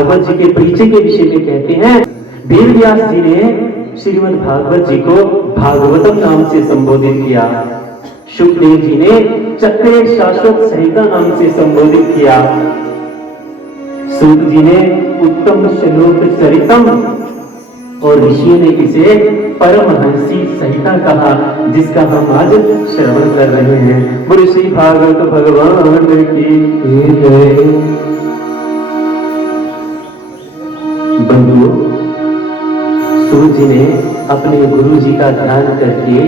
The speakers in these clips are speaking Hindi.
भागवत जी के परिचय के विषय में कहते हैं, वेद व्यास जी ने श्रीमद् भागवत जी को भागवतम नाम से संबोधित किया, शुकदेव जी ने चक्रे शाश्वत संहिता नाम से संबोधित किया, सूत जी ने उत्तम श्लोक चरितम और ऋषियों ने इसे परमहंसी संहिता कहा, जिसका हम आज श्रवण कर रहे हैं। बोले श्री भागवत भगवान की जय। बंधुओं, सूत जी ने अपने गुरु जी का ध्यान करके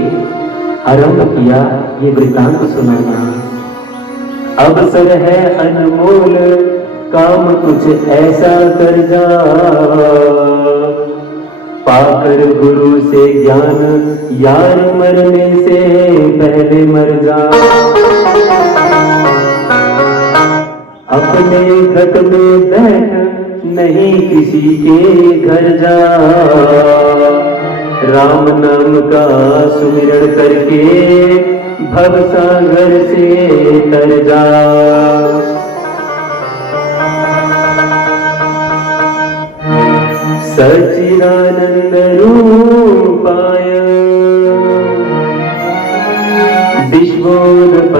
आरंभ किया ये वृत्तांत सुनाना। अवसर है अनमोल, काम कुछ ऐसा कर जा, पाकर गुरु से ज्ञान यार मरने से पहले मर जा। अपने घट में बैठ नहीं किसी के घर जा, राम नाम का सुमिरण करके भवसागर से तर जा। सच्चिदानंद रूपाय विश्वोत्पत्त्यादिहेतवे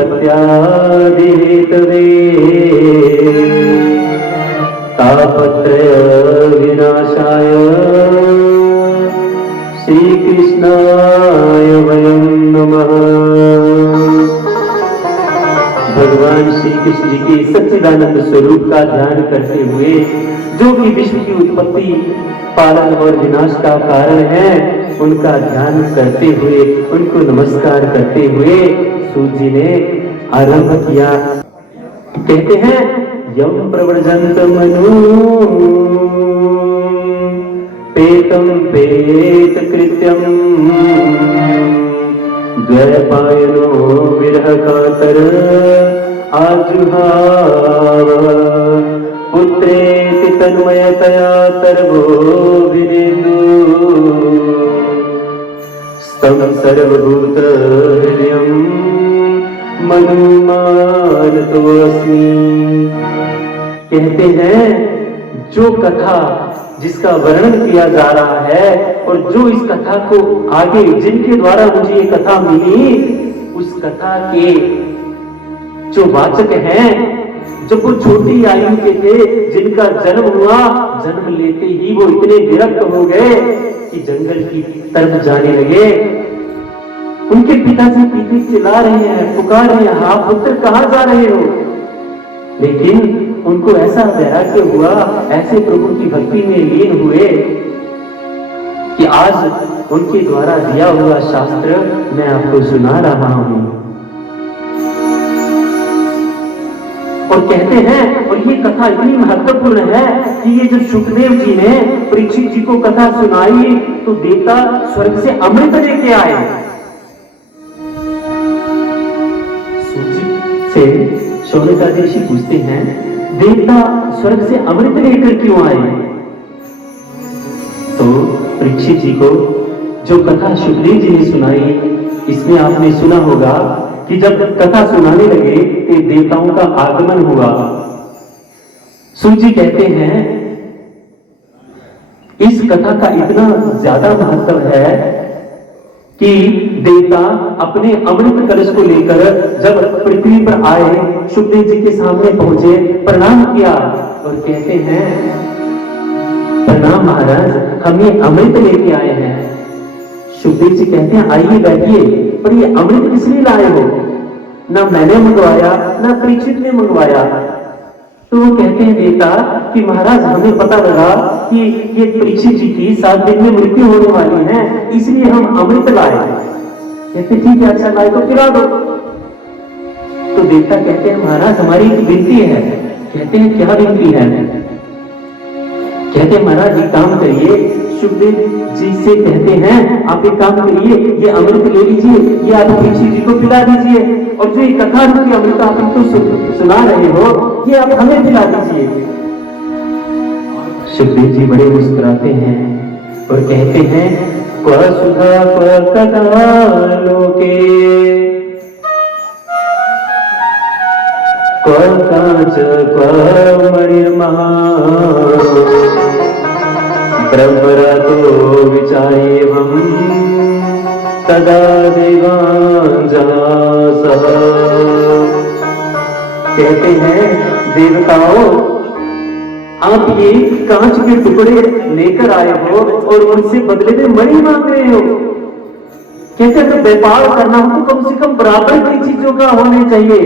तापत्रय विनाशाय श्री कृष्णाय वयं नमः। भगवान श्री कृष्ण जी के सच्चिदानंद स्वरूप का ध्यान करते हुए, जो कि विश्व की उत्पत्ति, पालन और विनाश का कारण है, उनका ध्यान करते हुए, उनको नमस्कार करते हुए सूत जी ने आरंभ किया। कहते हैं, यम प्रव्रजंत मनु पेतम पेत कृत्यम द्वैपायनो विरह कातर आजुहाव पुत्रेति तन्मयतया तर्वोऽभिनेदु स्तं सर्वभूत हृदयं मनुमानतोऽस्मि। कहते हैं, जो कथा जिसका वर्णन किया जा रहा है और जो इस कथा को आगे जिनके द्वारा मुझे ये कथा मिली, उस कथा के जो वाचक हैं, जब वो छोटी आयु के थे, जिनका जन्म हुआ, जन्म लेते ही वो इतने विरक्त हो गए कि जंगल की तरफ जाने लगे। उनके पिताजी पीछे चिल्ला रहे हैं, पुकार रहे हैं, हाँ पुत्र कहाँ जा रहे हो? लेकिन उनको ऐसा वैराग्य हुआ, ऐसे प्रभु की भक्ति में लीन हुए कि आज उनके द्वारा दिया हुआ शास्त्र मैं आपको सुना रहा हूं। और कहते हैं, और ये कथा इतनी महत्वपूर्ण है कि ये जब शुकदेव जी ने परीक्षित जी को कथा सुनाई तो देवता स्वर्ग से अमृत लेके आए। से शौनकादेशी पूछते हैं, देवता स्वर्ग से अमृत लेकर क्यों आए? तो परीक्षित जी को जो कथा शुकदेव जी ने सुनाई, इसमें आपने सुना होगा कि जब कथा सुनाने लगे तो देवताओं का आगमन हुआ। सूत जी कहते हैं, इस कथा का इतना ज्यादा महत्व है कि देवता अपने अमृत कलश को लेकर जब पृथ्वी पर आए, शुकदेव जी के सामने पहुंचे, प्रणाम किया और कहते हैं, प्रणाम महाराज, हम ये अमृत लेके आए हैं। शुकदेव जी कहते हैं, आइए बैठिए, पर ये अमृत किस लिए लाए हो? ना मैंने मंगवाया, ना परीक्षित ने मंगवाया। तो वो कहते हैं देवता कि महाराज, हमें पता लगा कि ये परीक्षित जी की 7 दिन में मृत्यु होने वाली है, इसलिए हम अमृत लाए। कहते ठीक है, अच्छा लाए तो पिला दो। तो देवता कहते हैं, महाराज हमारी एक विनती है। कहते हैं, क्या विनती है? कहते हैं, महाराज एक काम करिए। शुकदेव जी से कहते हैं, आप एक काम करिए, ये अमृत ले लीजिए, ये आप परीक्षित जी को पिला दीजिए, और जो ये कथा रूपी अमृत आप इनको सुना रहे हो, ये आप हमें पिला दीजिए। शुकदेव जी बड़े मुस्कुराते हैं और कहते हैं, क्व सुधा क्व कथा लोके क्व कांच क्व मणिर्महा परंपरा तो विचारे हम तदा देवांजसा। कहते हैं देवताओं, आप ये कांच के टुकड़े लेकर आए हो और उनसे बदले में मणि मांग रहे हो। कहते हैं व्यापार करना हो तो कम से कम बराबर की चीजों का होने चाहिए।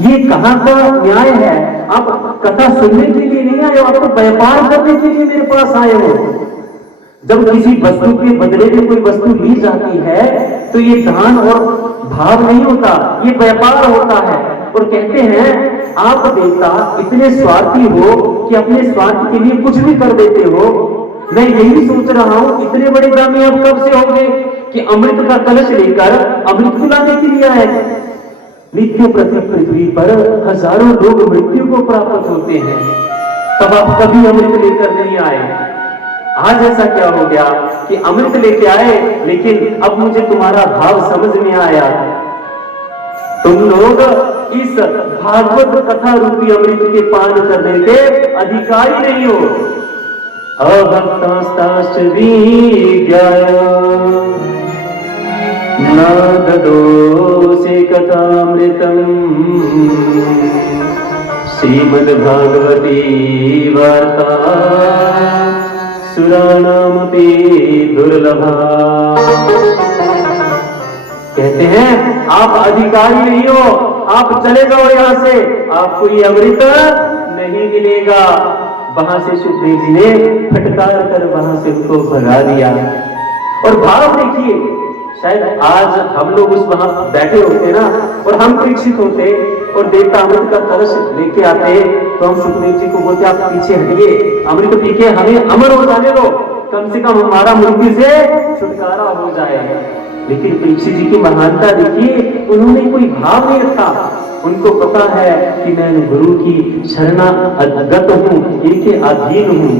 ये कहां का न्याय है? आप कथा सुनने के लिए नहीं आए हो, आप तो व्यापार करने के लिए मेरे पास आए हो। जब किसी वस्तु के बदले में कोई वस्तु ली जाती है तो ये दान और भाव नहीं होता, ये व्यापार होता है। और कहते हैं आप देवता इतने स्वार्थी हो कि अपने स्वार्थ के लिए कुछ भी कर देते हो। मैं यही सोच रहा हूं इतने बड़े दामी आप कब से होंगे कि अमृत का कलश लेकर अमृत पिलाने के लिए आए। नित्य प्रति पृथ्वी पर हजारों लोग मृत्यु को प्राप्त होते हैं, तब आप कभी अमृत लेकर नहीं आए। आज ऐसा क्या हो गया कि अमृत लेके आए, लेकिन अब मुझे तुम्हारा भाव समझ में आया। तुम लोग इस भागवत कथा रूपी अमृत के पान करने के अधिकारी नहीं हो। अभक्तास्ताश्च विज्ञाय न ददोसे कथामृतम् श्रीमद्भागवती वार्ता सुराणामपि दुर्लभा। कहते हैं आप अधिकारी नहीं हो, आप चले जाओ यहां से, आपको ये अमृत नहीं मिलेगा। वहां से सुखदेव जी ने फटकार कर वहां से उनको भगा दिया। और भाव देखिए, शायद आज हम लोग उस वहां बैठे होते ना और हम परीक्षित होते और देवता अमृत का कलश लेके आते तो हम सुखदेव जी को बोलते आप पीछे हटिए, अमृत पी के हमें अमर हो जाने दो, कम से कम हमारा मृत्यु से छुटकारा हो जाए। लेकिन परीक्षित जी की महानता देखिए, उन्होंने कोई भाव नहीं रखा। उनको पता है कि मैं गुरु की शरणागत हूं, इनके अधीन हूं।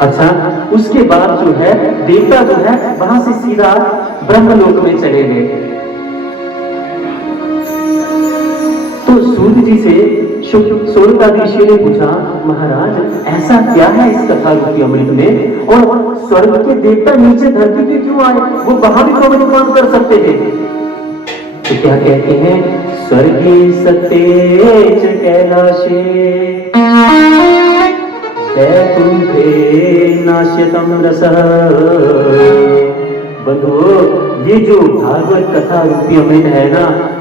अच्छा, उसके बाद जो है देवता जो है वहां से सीधा ब्रह्मलोक में चले गए। तो सूत जी से शौनकादिशी ने पूछा, महाराज ऐसा क्या है इस कथा रूपी अमृत में, और स्वर्ग के देवता नीचे धरती पे क्यों आए? वो वहां भी तो अमृत पान कर सकते थे। तो क्या कहते हैं, स्वर्गे सत्ते च कैलाशे वैकुंठे नाश्यतम रसः। बंधुओं, ये जो भागवत कथा रूपी अमृत है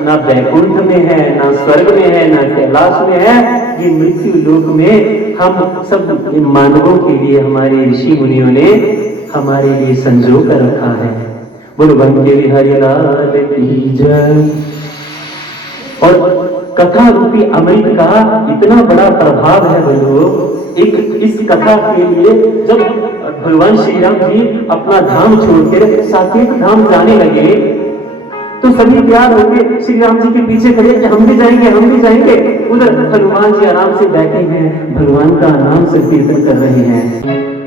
ना वैकुंठ में है, ना स्वर्ग में है, ना कैलाश में है, ये मृत्यु लोक में हम सब मानवों के लिए हमारे ऋषि मुनियों ने हमारे लिए संजो कर रखा है। बोलो बंके हरि लाल की जय। और कथा रूपी अमृत का इतना बड़ा प्रभाव है बंधुओं। एक इस कथा के लिए जब भगवान श्री राम जी अपना धाम छोड़कर साकेत धाम जाने लगे तो सभी तैयार होकर श्री राम जी के पीछे खड़े कि हम भी जाएंगे, हम भी जाएंगे। उधर हनुमान जी आराम से बैठे हैं, भगवान का नाम संकीर्तन कर रहे हैं।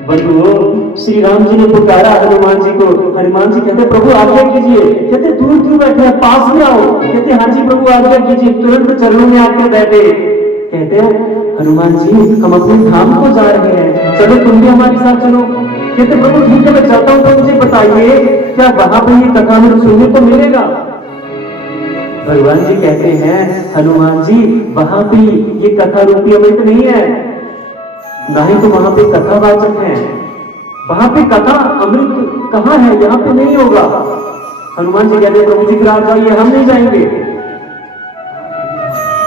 बंधुओं, श्री राम जी ने पुकारा हनुमान जी को। हनुमान जी कहते प्रभु आज्ञा कीजिए। कहते दूर क्यों बैठे हैं, पास में आओ। कहते हाँ जी प्रभु आज्ञा कीजिए। तुरंत चरणों में आके बैठे। कहते हैं हनुमान जी हम अपने धाम को जा रहे हैं, चलो तुम भी हमारे साथ चलो। कहते प्रभु ठीक है मैं चलता हूं, तो मुझे बताइए क्या वहां पर ये कथा में सुनने को मिलेगा? भगवान जी कहते हैं हनुमान जी वहां पे ये कथा रूपी अमृत नहीं है, ना ही तो वहां पे कथावाचक है। वहां पे कथा अमृत कहां है, यहाँ पे नहीं होगा। हनुमान जी कहते हैं प्रभु जी फिर आप जाइए, हम नहीं जाएंगे।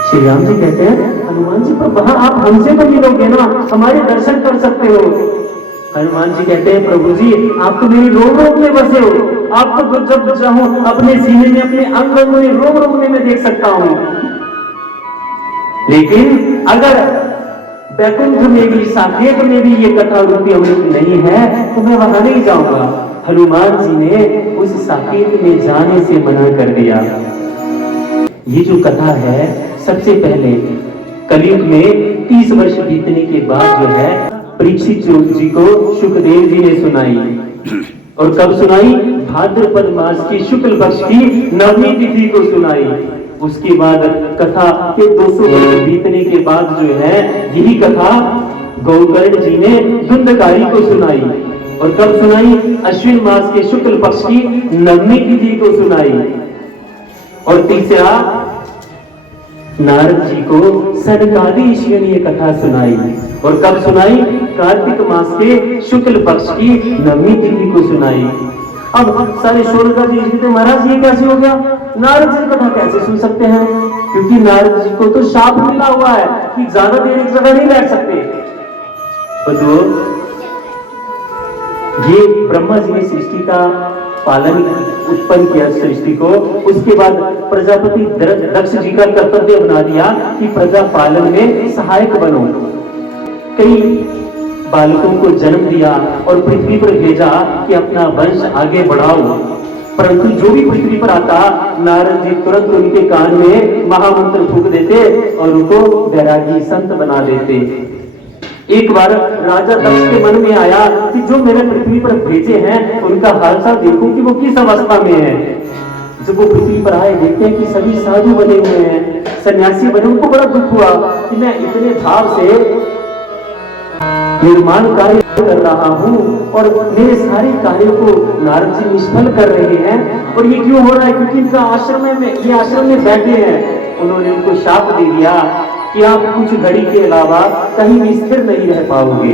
श्री राम जी कहते हैं हनुमान जी पर वहां आप हमसे तो मिलोगे ना, हमारे दर्शन कर सकते हो। हनुमान जी कहते हैं प्रभु जी आप तो मेरी रोम रोम में बसे हो, आपको तो जब चाहूं अपने सीने में, अपने अंग अंग में, रोम रोम में देख सकता हूं। लेकिन अगर वैकुंठ में भी, साकेत में भी ये कथा रूपी अमृत नहीं है तो मैं वहां नहीं जाऊंगा। हनुमान जी ने उस साकेत में जाने से मना कर दिया। ये जो कथा है सबसे पहले कलयुग में 30 वर्ष बीतने के बाद जो है परीक्षित जी को सुखदेव जी ने सुनाई। और कब सुनाई? भाद्रपद मास की शुक्ल पक्ष की नवमी तिथि को सुनाई। उसके बाद कथा के 200 वर्ष बीतने के बाद जो है यही कथा गोकर्ण जी ने धुंधकारी को सुनाई। और कब सुनाई? अश्विन मास के शुक्ल पक्ष की नवमी तिथि को सुनाई। और तीसरा, नारद जी को सनकादिश्वर ने कथा सुनाई। और कब सुनाई? कार्तिक मास के शुक्ल पक्ष की नवमी तिथि को सुनाई। अब सारे शोरका जी कहते महाराज ये कैसे हो गया? नारद जी कथा कैसे सुन सकते हैं? क्योंकि नारद जी को तो शाप मिला हुआ है कि ज्यादा देर एक जगह नहीं बैठ सकते। तो ये ब्रह्मा जी ने सृष्टि का पालन उत्पन्न किया सृष्टि को। उसके बाद प्रजापति दक्ष जी का कर्तव्य बना दिया कि प्रजा पालन में सहायक बनो। कई बालकों को जन्म दिया और पृथ्वी पर भेजा कि अपना वंश आगे बढ़ाओ। परंतु जो भी पृथ्वी पर आता, नारद जी तुरंत उनके कान में महामंत्र फूंक देते और उनको वैरागी संत बना देते। एक बार राजा दक्ष के मन में आया कि जो मेरे पृथ्वी पर भेजे हैं उनका हालचाल देखूं कि वो किस अवस्था में है। जब वो पृथ्वी पर आए, देखते हैं कि सभी साधु बने हुए हैं, सन्यासी बने। उनको बड़ा दुख हुआ कि मैं इतने भाव से निर्माण कार्य कर रहा हूं और मेरे सारे कार्यों को नारद जी निष्फल कर रहे हैं। और ये क्यों हो रहा है? क्योंकि इनका ये आश्रम में बैठे हैं। उन्होंने उनको शाप दे दिया कि आप कुछ घड़ी के अलावा कहीं भी स्थिर नहीं रह पाओगे।